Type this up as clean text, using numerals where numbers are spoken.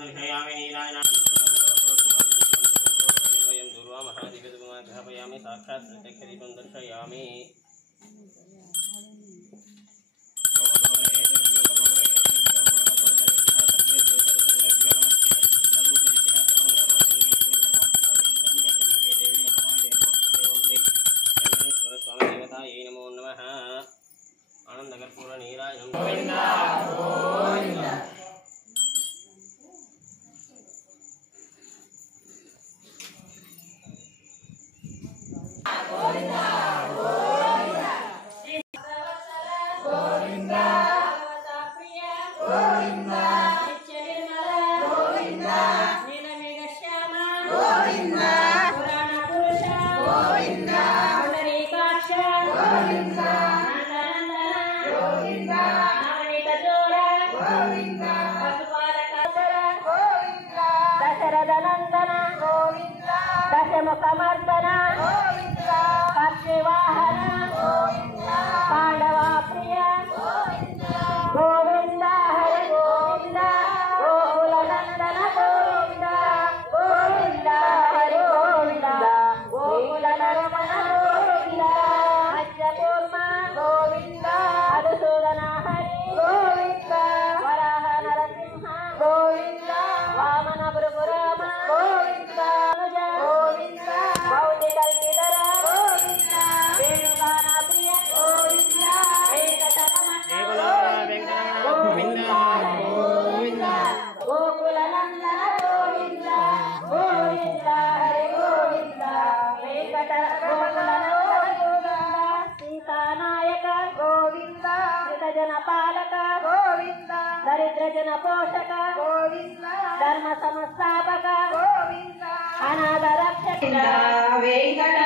दर्शयामि नीराजन वयं दुर्वा महादिव्यमाध्यापयामि साक्षात् प्रत्यक्षदीपं दर्शयामि नमो नमः आनंदकर्पूर नीराजनं गोविंदा गोविंदा गोविंदा गोविंदा गोविंदा गोविंदा नीलमेघश्यामा गोविंदा पुराण पुरुष गोविंदा पुंडरीकाक्ष गोविंदा गोविंदा नामनिकचोर गोविंदा पशुपालकचर गोविंदा दशरथनंदन गोविंदा दशमुखमर्दन गोविंदा पक्षिवाहन गोविंदा पांडवा प्रिय गोविंदा गोविंदा हरे गोविंदा गोकुलनंदन गोविंदा गोविंदा हरे गोविंदा गोकुलनंदन गोविंदा मत्स्यकूर्म गोविंदा मधुसूदन हरि गोविंदा वराह नरसिंह गोविंदा वामन भृगुराम गोविंदा गोविंदा भौतिकल्किधर गोविंदा वेणुगान प्रिय गोविंदा वेंकटरमण गोविंदा गोविंदा गोकुलनंदन गोविंदा गोविंदा हरे गोविंदा वेंकटरमण गोविंदा सीतानायक गोविंदा कृतजन पालक गोविंदा दरिद्रजन पोषक गोविंदा धर्म संस्थापक गोविंदा अनाथ रक्षक वेंकट